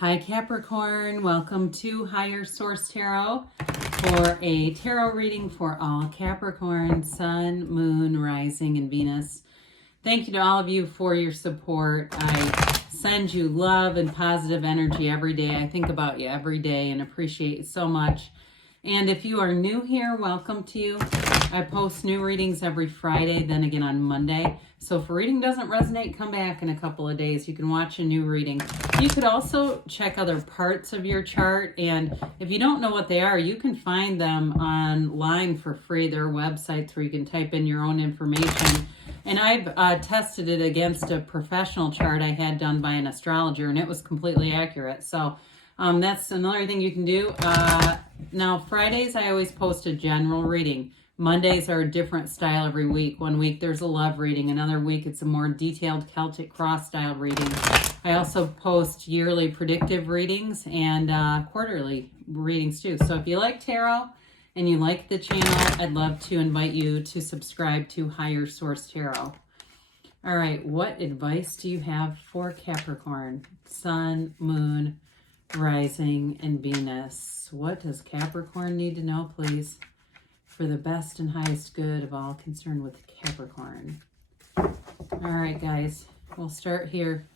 Hi Capricorn, welcome to Higher Source Tarot for a tarot reading for all Capricorn, Sun, Moon, Rising, and Venus. Thank you to all of you for your support. I send you love and positive energy every day. I think about you every day and appreciate you so much. And if you are new here, welcome to you. I post new readings every Friday, then again on Monday. So if a reading doesn't resonate, come back in a couple of days. You can watch a new reading. You could also check other parts of your chart. And if you don't know what they are, you can find them online for free. There are websites where you can type in your own information. And I've tested it against a professional chart I had done by an astrologer, and it was completely accurate. So that's another thing you can do. Now, Fridays, I always post a general reading. Mondays are a different style every week. One week there's a love reading. Another week it's a more detailed Celtic cross style reading. I also post yearly predictive readings and quarterly readings too. So if you like tarot and you like the channel, I'd love to invite you to subscribe to Higher Source Tarot. All right, what advice do you have for Capricorn, Sun, Moon, Rising, and Venus? What does Capricorn need to know, please, for the best and highest good of all concerned with Capricorn? All right, guys, we'll start here.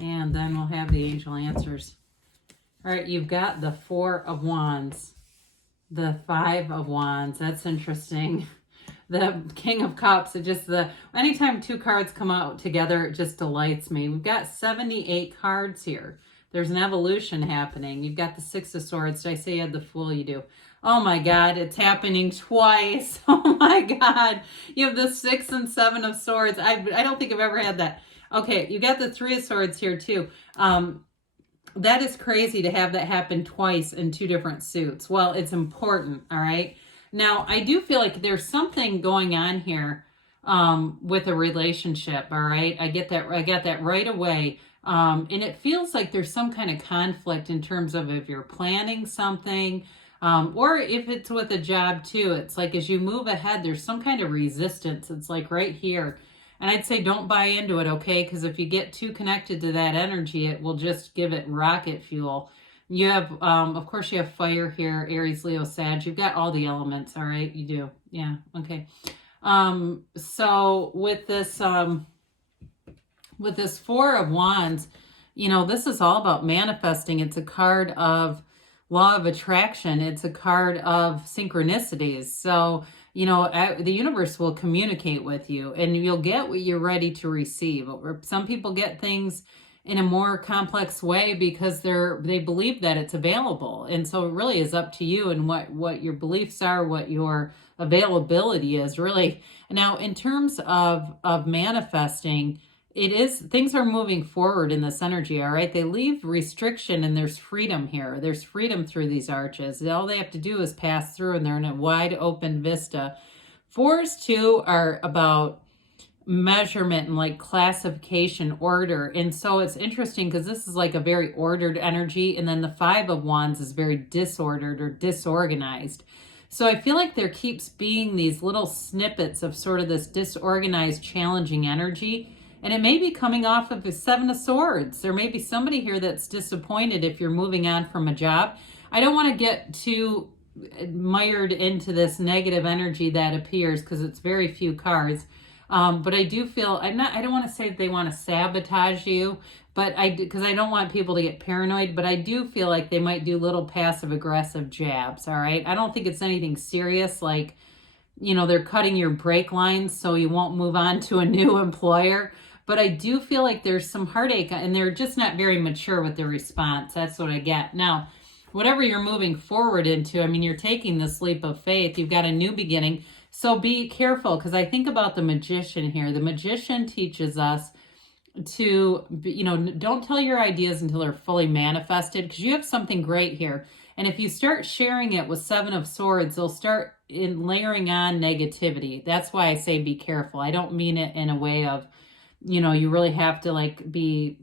And then we'll have the angel answers. All right, you've got the Four of Wands, the Five of Wands. That's interesting. The King of Cups. Anytime two cards come out together, it just delights me. We've got 78 cards here. There's an evolution happening. You've got the Six of Swords. Did I say you had the Fool? You do. Oh my God, it's happening twice. Oh my God. You have the Six and Seven of Swords. I don't think I've ever had that. Okay, you got the Three of Swords here too. That is crazy to have that happen twice in two different suits. Well, it's important, all right? Now, I do feel like there's something going on here with a relationship, all right? I got that right away. And it feels like there's some kind of conflict in terms of if you're planning something, or if it's with a job too. It's like as you move ahead, there's some kind of resistance. It's like right here. And I'd say don't buy into it, okay? Because if you get too connected to that energy, it will just give it rocket fuel. You have, of course, you have fire here, Aries, Leo, Sag. You've got all the elements, all right? You do. Yeah, okay. So with this Four of Wands, you know, this is all about manifesting. It's a card of law of attraction. It's a card of synchronicities. So, you know, the universe will communicate with you and you'll get what you're ready to receive. Some people get things in a more complex way because they believe that it's available. And so it really is up to you and what your beliefs are, what your availability is really. Now, in terms of manifesting, things are moving forward in this energy, all right? They leave restriction and there's freedom here. There's freedom through these arches. All they have to do is pass through and they're in a wide open vista. Fours too are about measurement and like classification, order. And so it's interesting because this is like a very ordered energy. And then the Five of Wands is very disordered or disorganized. So I feel like there keeps being these little snippets of sort of this disorganized, challenging energy. And it may be coming off of a Seven of Swords. There may be somebody here that's disappointed if you're moving on from a job. I don't want to get too mired into this negative energy that appears because it's very few cards. But I do feel, I don't want to say that they want to sabotage you, but because I don't want people to get paranoid, but I do feel like they might do little passive aggressive jabs. All right. I don't think it's anything serious. Like, you know, they're cutting your brake lines so you won't move on to a new employer. But I do feel like there's some heartache and they're just not very mature with their response. That's what I get. Now, whatever you're moving forward into, I mean, you're taking this leap of faith. You've got a new beginning. So be careful because I think about the magician here. The magician teaches us to, you know, don't tell your ideas until they're fully manifested because you have something great here. And if you start sharing it with Seven of Swords, they'll start layering on negativity. That's why I say be careful. I don't mean it in a way of, you know, you really have to like be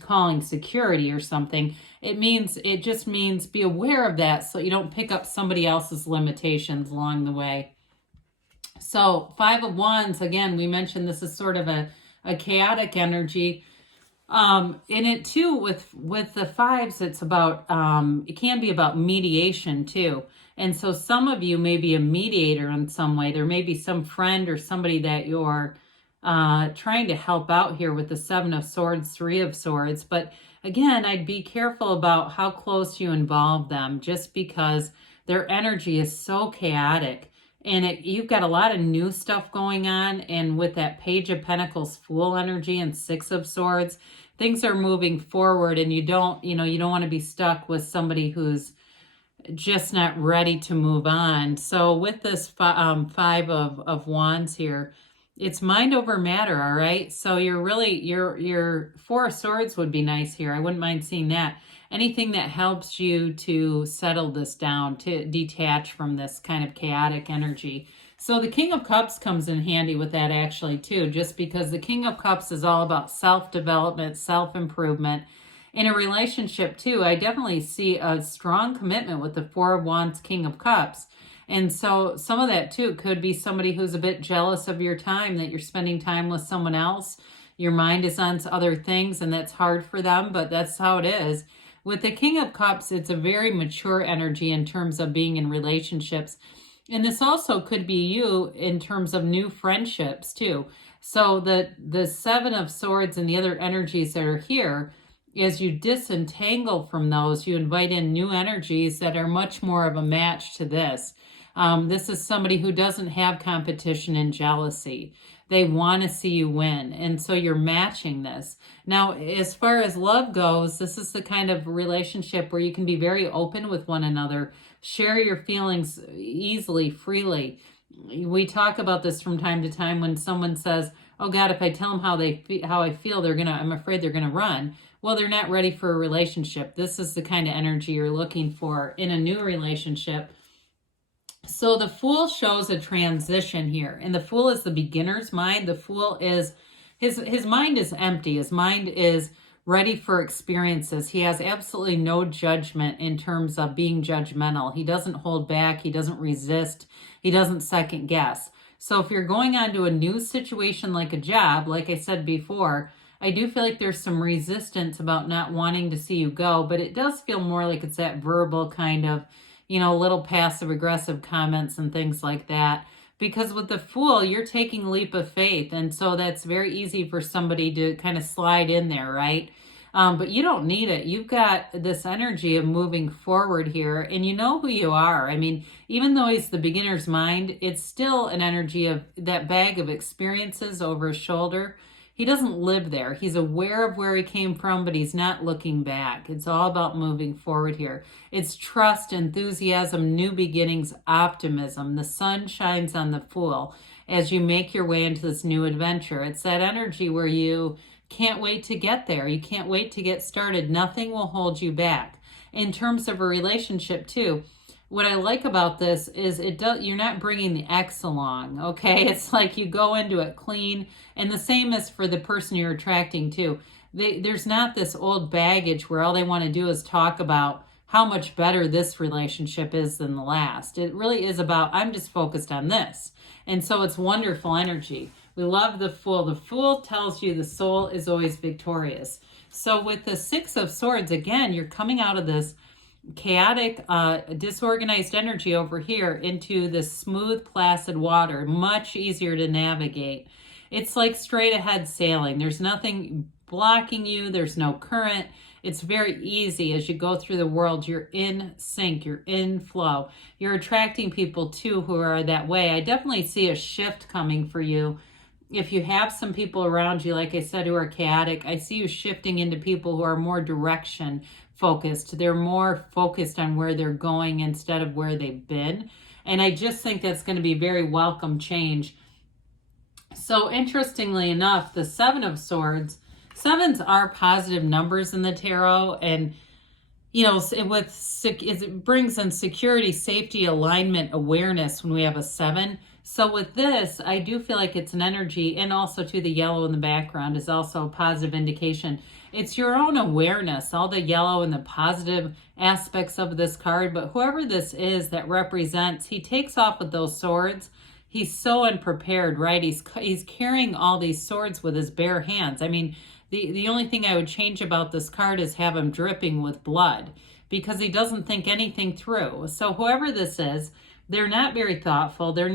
calling security or something. It just means be aware of that so you don't pick up somebody else's limitations along the way. So Five of Wands, again, we mentioned this is sort of a chaotic energy. In it too, with the fives, it's about, it can be about mediation too. And so some of you may be a mediator in some way. There may be some friend or somebody that you're trying to help out here with the Seven of Swords, Three of Swords. But again, I'd be careful about how close you involve them, just because their energy is so chaotic. And you've got a lot of new stuff going on. And with that Page of Pentacles, Fool energy, and Six of Swords, things are moving forward, and you don't want to be stuck with somebody who's just not ready to move on. So with this Five of Wands here, it's mind over matter, all right? So your Four of Swords would be nice here. I wouldn't mind seeing that. Anything that helps you to settle this down, to detach from this kind of chaotic energy. So the King of Cups comes in handy with that actually too, just because the King of Cups is all about self-development, self-improvement. In a relationship too, I definitely see a strong commitment with the Four of Wands, King of Cups. And so some of that too could be somebody who's a bit jealous of your time, that you're spending time with someone else. Your mind is on other things, and that's hard for them, but that's how it is. With the King of Cups, it's a very mature energy in terms of being in relationships. And this also could be you in terms of new friendships too. So the Seven of Swords and the other energies that are here, as you disentangle from those, you invite in new energies that are much more of a match to this. This is somebody who doesn't have competition and jealousy. They want to see you win. And so you're matching this. Now, as far as love goes, this is the kind of relationship where you can be very open with one another, share your feelings easily, freely. We talk about this from time to time when someone says, oh God, if I tell them how I feel, I'm afraid they're going to run. Well, they're not ready for a relationship. This is the kind of energy you're looking for in a new relationship. So the Fool shows a transition here, and the Fool is the beginner's mind. The Fool is, his mind is empty. His mind is ready for experiences. He has absolutely no judgment in terms of being judgmental. He doesn't hold back. He doesn't resist. He doesn't second guess. So if you're going on to a new situation like a job, like I said before, I do feel like there's some resistance about not wanting to see you go, but it does feel more like it's that verbal kind of, little passive-aggressive comments and things like that. Because with the Fool, you're taking a leap of faith, and so that's very easy for somebody to kind of slide in there, right? But you don't need it. You've got this energy of moving forward here, and you know who you are. I mean, even though he's the beginner's mind, it's still an energy of that bag of experiences over his shoulder. He doesn't live there. He's aware of where he came from, but he's not looking back. It's all about moving forward here. It's trust, enthusiasm, new beginnings, optimism. The sun shines on the Fool as you make your way into this new adventure. It's that energy where you can't wait to get there. You can't wait to get started. Nothing will hold you back. In terms of a relationship too, what I like about this is you're not bringing the ex along, okay? It's like you go into it clean, and the same as for the person you're attracting to. There's not this old baggage where all they want to do is talk about how much better this relationship is than the last. It really is about, I'm just focused on this. And so it's wonderful energy. We love the Fool. The Fool tells you the soul is always victorious. So with the Six of Swords, again, you're coming out of this chaotic, disorganized energy over here into this smooth, placid water, much easier to navigate. It's like straight ahead sailing. There's nothing blocking you. There's no current. It's very easy as you go through the world. You're in sync. You're in flow. You're attracting people too who are that way. I definitely see a shift coming for you. If you have some people around you, like I said, who are chaotic, I see you shifting into people who are more direction focused. They're more focused on where they're going instead of where they've been. And I just think that's going to be very welcome change. So interestingly enough, the Seven of Swords, sevens are positive numbers in the tarot. And, it brings in security, safety, alignment, awareness when we have a seven. So with this, I do feel like it's an energy, and also to the yellow in the background is also a positive indication. It's your own awareness, all the yellow and the positive aspects of this card. But whoever this is that represents, he takes off with those swords. He's so unprepared, right? He's carrying all these swords with his bare hands. I mean, The only thing I would change about this card is have him dripping with blood, because he doesn't think anything through. So whoever this is, they're not very thoughtful. They're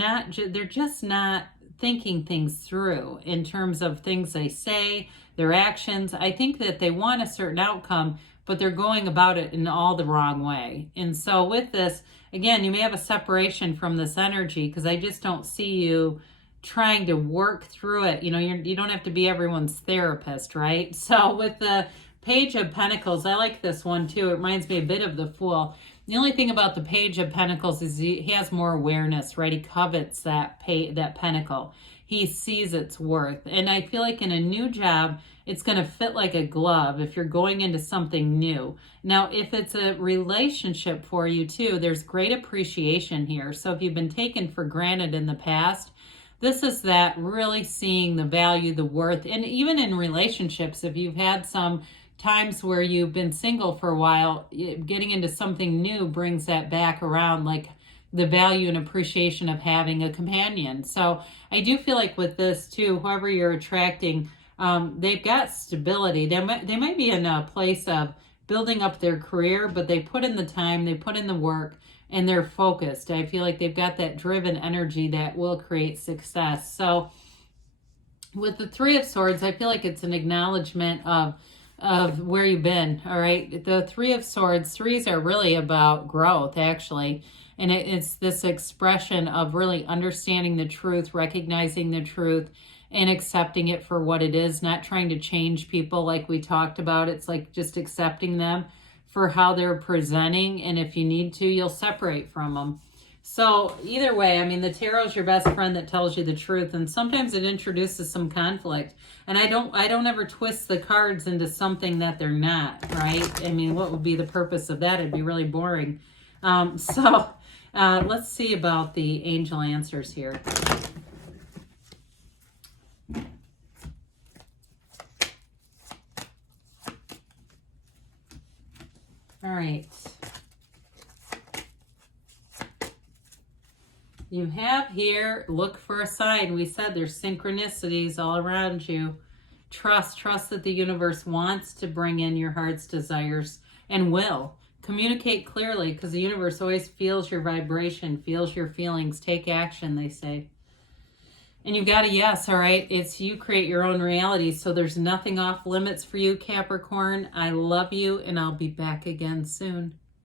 just not thinking things through in terms of things they say, their actions. I think that they want a certain outcome, but they're going about it in all the wrong way. And so with this, again, you may have a separation from this energy, because I just don't see you trying to work through it. You know, you don't have to be everyone's therapist, right? So with the Page of Pentacles, I like this one too. It reminds me a bit of the Fool. The only thing about the Page of Pentacles is he has more awareness, right? He covets that pentacle. He sees its worth. And I feel like in a new job, it's going to fit like a glove if you're going into something new. Now, if it's a relationship for you too, there's great appreciation here. So if you've been taken for granted in the past, this is that really seeing the value, the worth. And even in relationships, if you've had some times where you've been single for a while, getting into something new brings that back around, like the value and appreciation of having a companion. So I do feel like with this too, whoever you're attracting, they've got stability. They might be in a place of building up their career, but they put in the time, they put in the work, and they're focused. I feel like they've got that driven energy that will create success. So with the Three of Swords, I feel like it's an acknowledgement of where you've been. All right. The Three of Swords, threes are really about growth, actually. And it's this expression of really understanding the truth, recognizing the truth, and accepting it for what it is, not trying to change people like we talked about. It's like just accepting them for how they're presenting. And if you need to, you'll separate from them. So either way, I mean, the tarot is your best friend that tells you the truth, and sometimes it introduces some conflict. And I don't ever twist the cards into something that they're not, right? I mean, what would be the purpose of that? It'd be really boring. Let's see about the angel answers here. All right. You have here, look for a sign. We said there's synchronicities all around you. Trust that the universe wants to bring in your heart's desires and will. Communicate clearly, because the universe always feels your vibration, feels your feelings. Take action, they say. And you've got a yes, all right? It's you create your own reality, so there's nothing off limits for you, Capricorn. I love you, and I'll be back again soon.